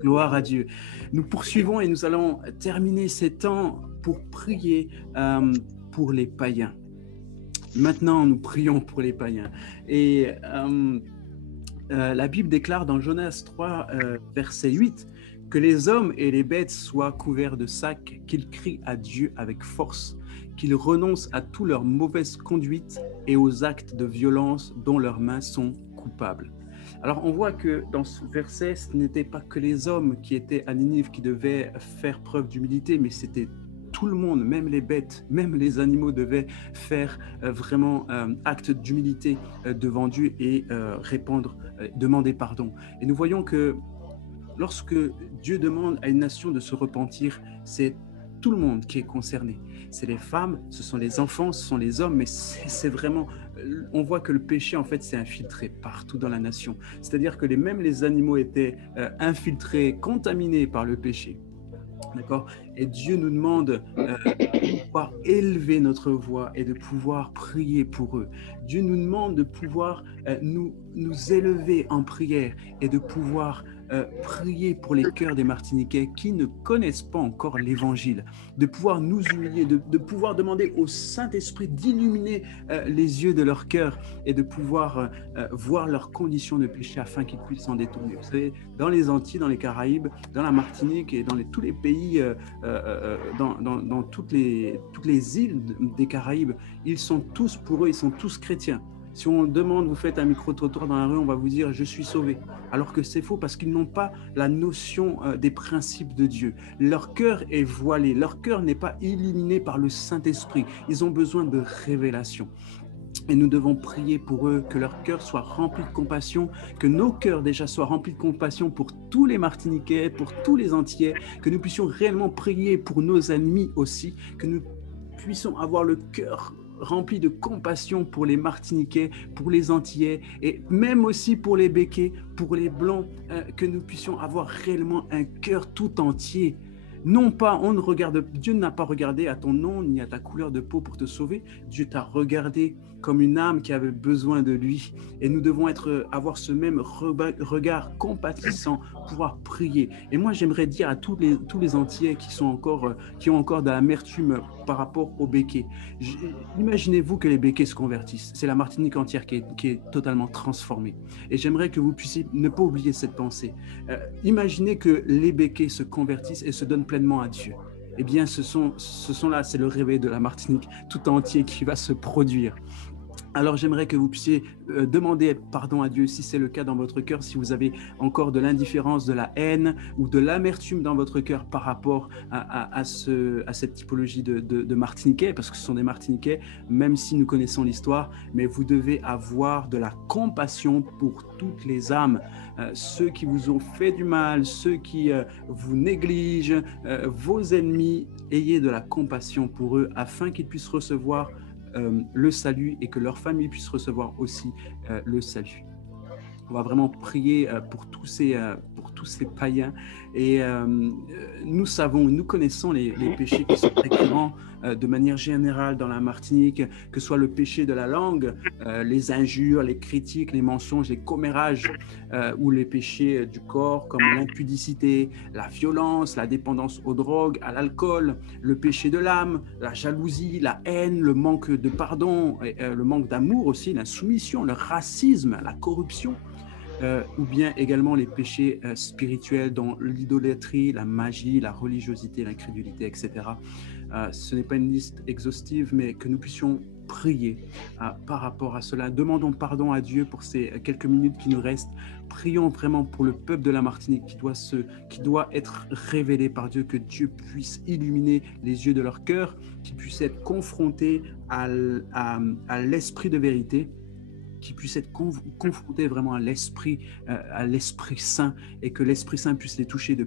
Gloire à Dieu. Nous poursuivons et nous allons terminer ces temps pour prier pour les païens. Maintenant, nous prions pour les païens. Et la Bible déclare dans Jonas 3, verset 8, que les hommes et les bêtes soient couverts de sacs, qu'ils crient à Dieu avec force, qu'ils renoncent à toute leur mauvaise conduite et aux actes de violence dont leurs mains sont coupables. Alors on voit que dans ce verset, ce n'était pas que les hommes qui étaient à Ninive qui devaient faire preuve d'humilité, mais c'était tout le monde, même les bêtes, même les animaux devaient faire vraiment acte d'humilité devant Dieu et demander pardon. Et nous voyons que lorsque Dieu demande à une nation de se repentir, c'est tout le monde qui est concerné. C'est les femmes, ce sont les enfants, ce sont les hommes, mais c'est vraiment... On voit que le péché, en fait, s'est infiltré partout dans la nation. C'est-à-dire que même les animaux étaient infiltrés, contaminés par le péché. D'accord? Et Dieu nous demande de pouvoir élever notre voix et de pouvoir prier pour eux. Dieu nous demande de pouvoir nous élever en prière et de pouvoir prier pour les cœurs des Martiniquais qui ne connaissent pas encore l'Évangile, de pouvoir nous humilier, de pouvoir demander au Saint-Esprit d'illuminer les yeux de leur cœur et de pouvoir voir leurs conditions de péché afin qu'ils puissent s'en détourner. Vous savez, dans les Antilles, dans les Caraïbes, dans la Martinique et dans tous les pays, dans toutes les îles des Caraïbes, ils sont tous, pour eux, ils sont tous chrétiens. Si on demande, vous faites un micro-trottoir dans la rue, on va vous dire « je suis sauvé ». Alors que c'est faux parce qu'ils n'ont pas la notion des principes de Dieu. Leur cœur est voilé, leur cœur n'est pas illuminé par le Saint-Esprit. Ils ont besoin de révélation. Et nous devons prier pour eux, que leur cœur soit rempli de compassion, que nos cœurs déjà soient remplis de compassion pour tous les Martiniquais, pour tous les Antillais, que nous puissions réellement prier pour nos ennemis aussi, que nous puissions avoir le cœur rempli de compassion pour les Martiniquais, pour les Antillais et même aussi pour les Békés, pour les Blancs, que nous puissions avoir réellement un cœur tout entier. Non pas, Dieu n'a pas regardé à ton nom ni à ta couleur de peau pour te sauver. Dieu t'a regardé comme une âme qui avait besoin de lui. Et nous devons avoir ce même regard compatissant, pouvoir prier. Et moi, j'aimerais dire à tous les Antillais qui ont encore de l'amertume par rapport aux Békés. Imaginez-vous que les Békés se convertissent. C'est la Martinique entière qui est totalement transformée. Et j'aimerais que vous puissiez ne pas oublier cette pensée. Imaginez que les Békés se convertissent et se donnent pleinement à Dieu. Eh bien, c'est le réveil de la Martinique tout entier qui va se produire. Alors j'aimerais que vous puissiez demander pardon à Dieu si c'est le cas dans votre cœur, si vous avez encore de l'indifférence, de la haine ou de l'amertume dans votre cœur par rapport à cette typologie de Martiniquais, parce que ce sont des Martiniquais, même si nous connaissons l'histoire, mais vous devez avoir de la compassion pour toutes les âmes, ceux qui vous ont fait du mal, ceux qui vous négligent, vos ennemis, ayez de la compassion pour eux afin qu'ils puissent recevoir le salut et que leur famille puisse recevoir aussi le salut. On va vraiment prier pour tous ces païens et nous connaissons les péchés qui sont récurrents de manière générale dans la Martinique, que ce soit le péché de la langue, les injures, les critiques, les mensonges, les commérages ou les péchés du corps comme l'impudicité, la violence, la dépendance aux drogues, à l'alcool, le péché de l'âme, la jalousie, la haine, le manque de pardon, le manque d'amour aussi, l'insoumission, le racisme, la corruption. Ou bien également les péchés spirituels dont l'idolâtrie, la magie, la religiosité, l'incrédulité, etc. Ce n'est pas une liste exhaustive, mais que nous puissions prier par rapport à cela. Demandons pardon à Dieu pour ces quelques minutes qui nous restent. Prions vraiment pour le peuple de la Martinique qui doit être révélé par Dieu, que Dieu puisse illuminer les yeux de leur cœur, qu'ils puissent être confrontés à l'esprit de vérité, qui puisse être confronté vraiment à l'Esprit Saint, et que l'Esprit Saint puisse les toucher de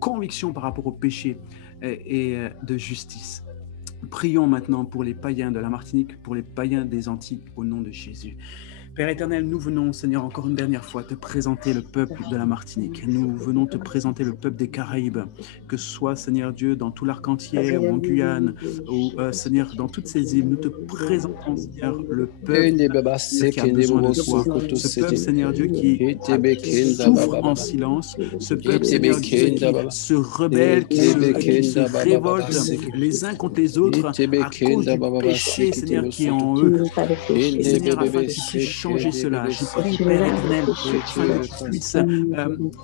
conviction par rapport au péché et de justice. Prions maintenant pour les païens de la Martinique, pour les païens des Antilles, au nom de Jésus. Père éternel, nous venons, Seigneur, encore une dernière fois, te présenter le peuple de la Martinique. Nous venons te présenter le peuple des Caraïbes, que ce soit, Seigneur Dieu, dans tout l'arc entier, ou en Guyane, ou, Seigneur, dans toutes ces îles. Nous te présentons, Seigneur, le peuple qui a besoin de toi. Ce peuple, Seigneur Dieu, qui souffre en silence. Ce peuple, Seigneur Dieu, qui se rebelle, qui se révolte les uns contre les autres à cause du péché, Seigneur, qui est en eux. Et Seigneur, afin qu'ils puissent changer cela. Je prie, Père éternel, afin que tu puisses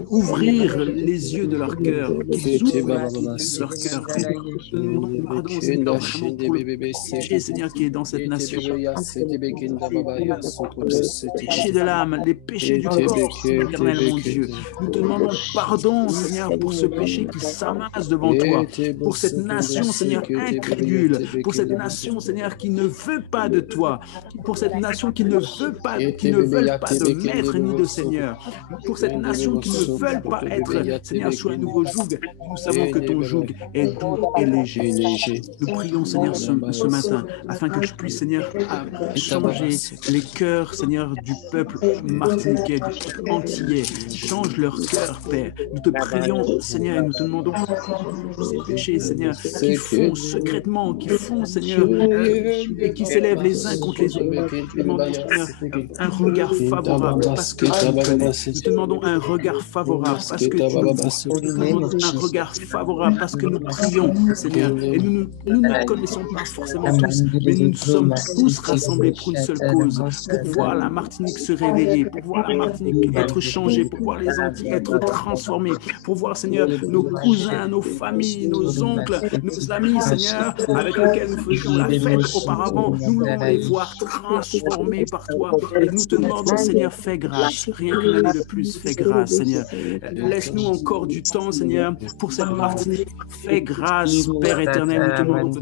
ouvrir les yeux de leur cœur, qu'ils ouvrent les yeux de leur cœur. Nous demandons pardon, Seigneur, vraiment pour le péché, Seigneur, qui est dans cette nation. Les péchés de l'âme, les péchés du corps, éternel, mon Dieu. Nous te demandons pardon, Seigneur, pour ce péché qui s'amasse devant toi, pour cette nation, Seigneur, incrédule, pour cette nation, Seigneur, qui ne veut pas de toi, pour cette nation qui ne veulent pas de maître ni de Seigneur, pour cette nation qui ne veulent pas être, Seigneur, sous un nouveau joug. Nous savons que ton joug est doux et léger. Nous prions, Seigneur, ce matin, afin que tu puisses, Seigneur, changer les cœurs, Seigneur, du peuple martiniquais, du peuple antillais. Change leur cœur, Père. Nous te prions, Seigneur, et nous te demandons ces péchés, Seigneur, qui font secrètement, qui font, Seigneur, et qui s'élèvent les uns contre les autres. Nous te demandons, Seigneur, un regard favorable parce que tu nous connais. Nous te demandons un regard favorable parce que tu nous vois. Nous te demandons un regard favorable parce que nous prions, Seigneur. Et nous ne connaissons pas forcément tous, mais nous sommes tous rassemblés pour une seule cause, pour voir la Martinique se réveiller, pour voir la Martinique être changée, pour voir les Antilles être transformées, pour voir, Seigneur, nos cousins, nos familles, nos oncles, nos amis, Seigneur, avec lesquels nous faisions la fête auparavant, nous voulons les voir transformés par toi. Et nous te demandons, Seigneur, fais grâce. Rien qu'une année de plus, fais grâce, Seigneur. Laisse-nous encore du temps, Seigneur, pour cette Martinique. Fais grâce, Père éternel. Nous te demandons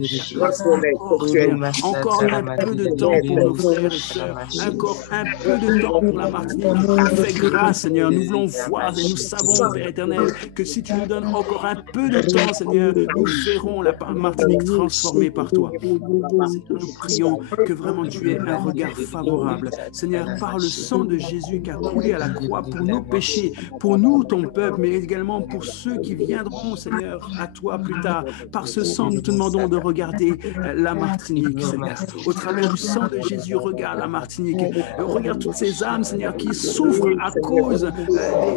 encore un peu de temps pour nos frères et sœurs. Encore un peu de temps pour la Martinique. Fais grâce, Seigneur. Nous voulons voir et nous savons, Père éternel, que si tu nous donnes encore un peu de temps, Seigneur, nous verrons la Martinique transformée par toi. Nous prions que vraiment tu aies un regard favorable. Seigneur, par le sang de Jésus qui a coulé à la croix pour nos péchés, pour nous, ton peuple, mais également pour ceux qui viendront, Seigneur, à toi plus tard. Par ce sang, nous te demandons de regarder la Martinique, Seigneur. Au travers du sang de Jésus, regarde la Martinique. Regarde toutes ces âmes, Seigneur, qui souffrent à cause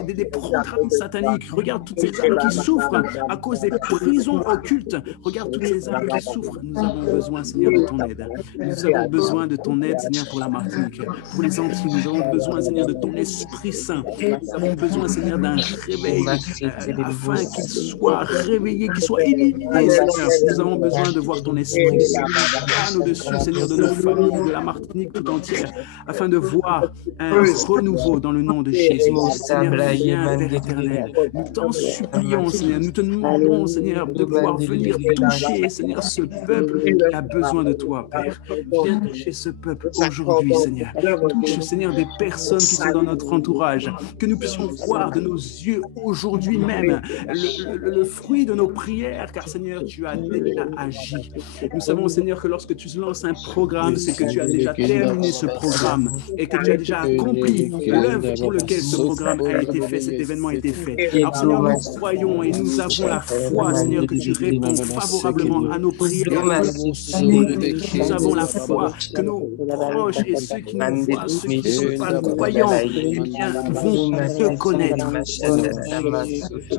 des programmes sataniques. Regarde toutes ces âmes qui souffrent à cause des prisons occultes. Regarde toutes ces âmes qui souffrent. Nous avons besoin, Seigneur, de ton aide. Nous avons besoin de ton aide, Seigneur, pour la Martinique. pour les Antilles. Nous avons besoin, Seigneur, de ton Esprit Saint. Nous avons besoin, Seigneur, d'un réveil afin qu'il soit réveillé, qu'il soit illuminé, Seigneur. Nous avons besoin de voir ton Esprit Saint au-dessus, Seigneur, de nos familles, de la Martinique tout entière, afin de voir un renouveau dans le nom de Jésus. Seigneur, viens, Père éternel. Nous t'en supplions, Seigneur. Nous te demandons, Seigneur, de pouvoir venir toucher, Seigneur, ce peuple qui a besoin de toi, Père. Viens toucher ce peuple aujourd'hui, Seigneur. Touche, Seigneur, des personnes qui sont dans notre entourage, que nous puissions voir de nos yeux aujourd'hui même le fruit de nos prières, car, Seigneur, tu as déjà agi. Nous savons, Seigneur, que lorsque tu lances un programme, c'est que tu as déjà terminé ce programme et que tu as déjà accompli l'œuvre pour laquelle ce programme a été fait, cet événement a été fait. Alors, Seigneur, nous croyons et nous avons la foi, Seigneur, que tu réponds favorablement à nos prières. Nous avons la foi que nos proches et ceux qui nous voient, ceux qui ne sont pas croyants, eh bien, vont te connaître.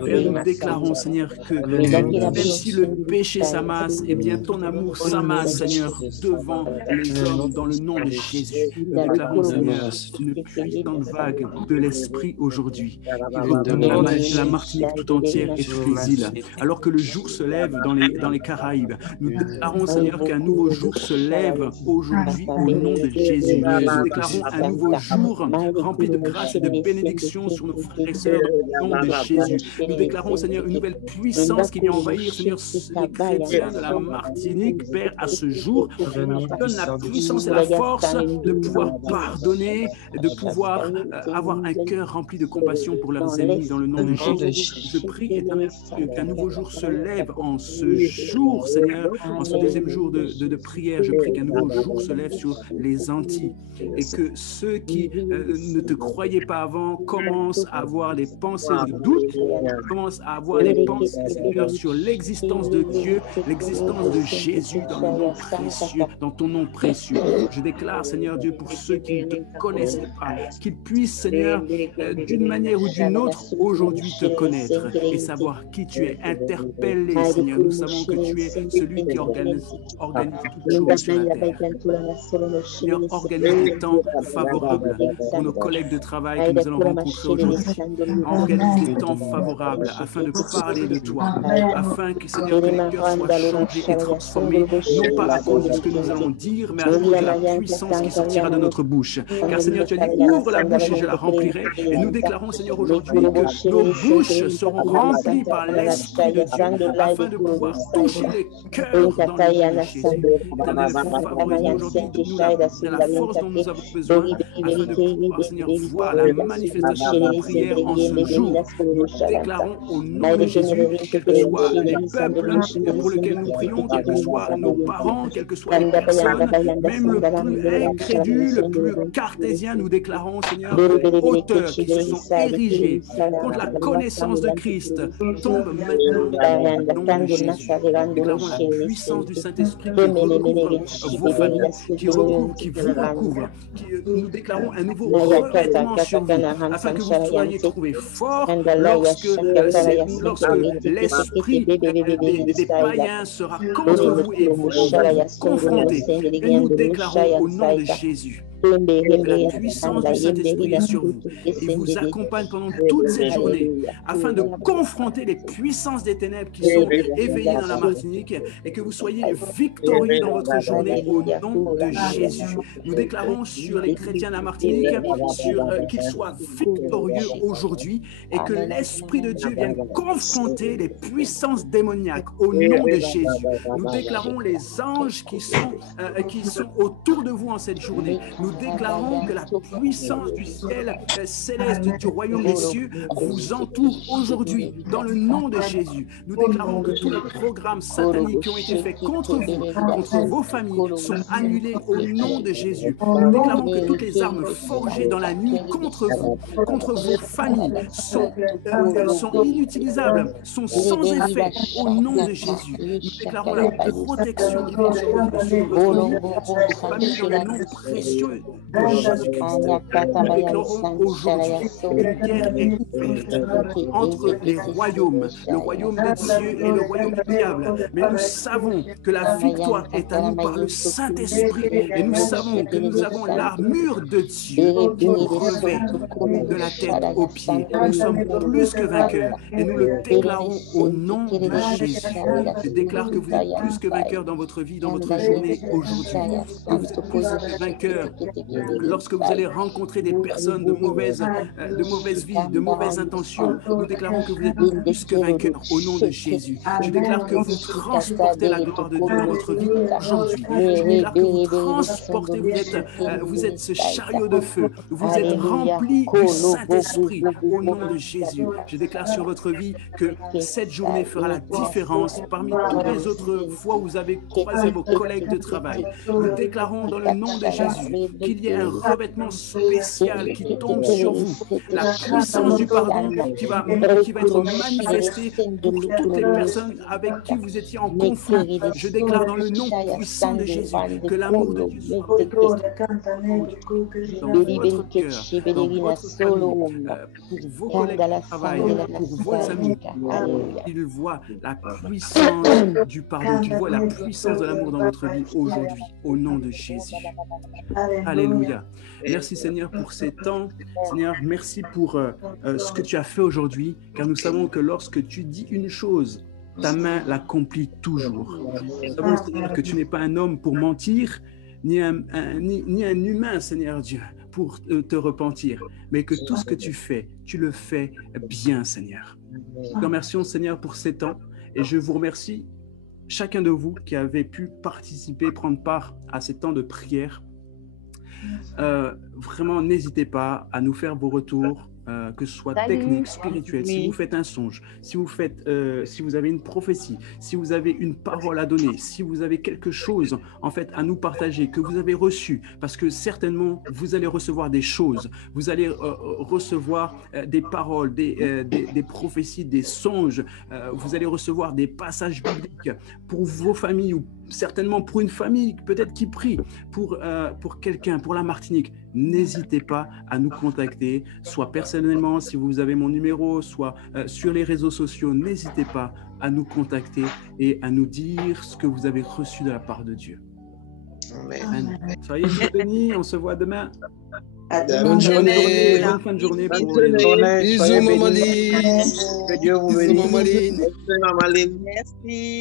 Père, nous déclarons, Seigneur, que même si le péché s'amasse, eh bien, ton amour s'amasse, Seigneur, devant les hommes, dans le nom de Jésus. Nous déclarons, Seigneur, une puissante vague de l'Esprit aujourd'hui, qui retourne la Martinique tout entière et toutes les îles. Alors que le jour se lève dans les Caraïbes, nous déclarons, Seigneur, qu'un nouveau jour se lève aujourd'hui au nom de Jésus. Nous déclarons un nouveau jour rempli de grâce et de bénédiction sur nos frères et sœurs au nom de Jésus. Nous déclarons, Seigneur, une nouvelle puissance qui vient envahir, Seigneur, les chrétiens de la Martinique, Père, à ce jour. Nous donne la puissance et la force de pouvoir pardonner, de pouvoir avoir un cœur rempli de compassion pour leurs ennemis dans le nom de Jésus. Je prie, Éternel, qu'un nouveau jour se lève en ce jour, Seigneur, en ce deuxième jour de prière. Je prie qu'un nouveau jour se lève sur les Antilles et que ceux qui ne te croyaient pas avant commencent à avoir les pensées de doute, commencent à avoir les pensées, Seigneur, sur l'existence de Dieu, l'existence de Jésus dans le nom précieux, dans ton nom précieux. Je déclare, Seigneur Dieu, pour ceux qui ne te connaissaient pas, qu'ils puissent, Seigneur, d'une manière ou d'une autre, aujourd'hui te connaître et savoir qui tu es. Interpellé, Seigneur. Nous savons que tu es celui qui organise toutes choses sur la terre. Seigneur, organise des temps favorables pour nos collègues de travail que nous allons rencontrer aujourd'hui. Organise des temps favorables afin de parler de toi, afin que, Seigneur, que les cœurs soient changés et transformés, non pas à cause de ce que nous allons dire, mais à cause de la puissance qui sortira de notre bouche. Car, Seigneur, tu as dit, ouvre la bouche et je la remplirai. Et nous déclarons, Seigneur, aujourd'hui que nos bouches seront remplies par l'Esprit de Dieu, afin de pouvoir toucher les cœurs dans le nom de Jésus. Éternel, favorise aujourd'hui la force dont nous avons besoin, afin de pouvoir, Seigneur, voir la manifestation de la prière en ce jour. Nous déclarons au nom de Jésus, quels que soient les peuples pour lesquels nous prions, quels que soient nos parents, quelles que soient les personnes, même le plus incrédule, le plus cartésien, nous déclarons, Seigneur, que les hauteurs qui se sont érigées contre la connaissance de Christ tombent maintenant dans le nom de Jésus. Nous déclarons la puissance du Saint-Esprit qui recouvre vos familles, qui vous recouvre. Nous déclarons un nouveau revêtement sur vous, afin que vous soyez trouvés forts lorsque l'esprit des païens sera contre vous et vous confronter. Et nous déclarons au nom de Jésus que la puissance du Saint-Esprit est sur vous et vous accompagne pendant toute cette journée afin de confronter les puissances des ténèbres qui sont éveillées dans la Martinique et que vous soyez victorieux dans votre journée au nom de Jésus. Nous déclarons sur les chrétiens de la Martinique qu'ils soient victorieux aujourd'hui et que l'Esprit de Dieu vienne confronter les puissances démoniaques au nom de Jésus. Nous déclarons les anges qui sont autour de vous en cette journée. Nous déclarons que la puissance du ciel céleste du royaume des cieux vous entoure aujourd'hui dans le nom de Jésus. Nous déclarons que tous les programmes sataniques qui ont été faits contre vous, contre vos familles, sont annulés au nom de Jésus. Nous déclarons que toutes les armes forgées dans la nuit contre vous, contre vos familles, sont inutilisables, sont sans effet au nom de Jésus. Nous déclarons la protection divine sur votre vie, sur vos familles dans le nom précieux de Jésus-Christ. Nous déclarons aujourd'hui qu'une guerre est ouverte entre les royaumes, le royaume de Dieu et le royaume du diable. Mais nous savons que la victoire est à nous par le Saint-Esprit. Et nous savons que nous avons l'armure de Dieu qui nous revêt de la tête aux pieds. Nous sommes plus que vainqueurs et nous le déclarons au nom de Jésus. Je déclare que vous êtes plus que vainqueurs dans votre vie, dans votre journée aujourd'hui. Que vous êtes plus que vainqueurs lorsque vous allez rencontrer des personnes de mauvaise vie, de mauvaises intentions. Nous déclarons que vous êtes plus que vainqueurs au nom de Jésus. Je déclare que vous transportez la gloire de Dieu dans votre vie aujourd'hui. Je déclare que vous transportez, vous êtes ce chariot de feu. Vous êtes rempli du Saint-Esprit au nom de Jésus. Je déclare sur votre vie que cette journée fera la différence parmi toutes les autres fois où vous avez croisé vos collègues de travail. Nous déclarons dans le nom de Jésus qu'il y ait un revêtement spécial qui tombe sur vous. La puissance du pardon qui va être manifestée pour toutes les personnes avec qui vous étiez en conflit. Je déclare dans le nom puissant de Jésus que l'amour de Dieu soit dans votre cœur, dans votre famille, pour vos collègues de travail, pour vos amis. Qu'ils voient la puissance du pardon, qu'ils voient la puissance de l'amour dans votre vie aujourd'hui, au nom de Jésus. Alléluia. Merci Seigneur pour ces temps. Seigneur, merci pour ce que tu as fait aujourd'hui, car nous savons que lorsque tu dis une chose, ta main l'accomplit toujours. Nous savons, Seigneur, que tu n'es pas un homme pour mentir, ni un humain, Seigneur Dieu, pour te repentir, mais que tout ce que tu fais, tu le fais bien, Seigneur. Nous te remercions, Seigneur, pour ces temps, et je vous remercie, chacun de vous qui avez pu participer, prendre part à ces temps de prière. Vraiment, n'hésitez pas à nous faire vos retours, que ce soit technique, spirituel, si vous faites un songe, si vous avez une prophétie, si vous avez une parole à donner, si vous avez quelque chose en fait à nous partager, que vous avez reçu, parce que certainement vous allez recevoir des choses, vous allez recevoir des paroles, des prophéties, des songes, vous allez recevoir des passages bibliques pour vos familles ou certainement pour une famille peut-être qui prie pour quelqu'un, pour la Martinique. N'hésitez pas à nous contacter, soit personnellement si vous avez mon numéro, soit sur les réseaux sociaux. N'hésitez pas à nous contacter et à nous dire ce que vous avez reçu de la part de Dieu. Amen. Soyez bénis, on se voit demain. Bonne journée. Bonne fin de journée pour les autres. Bisous, Maman Lynn. Que Dieu vous bénisse. Bisous, Maman Lynn. Maman Lynn. Merci.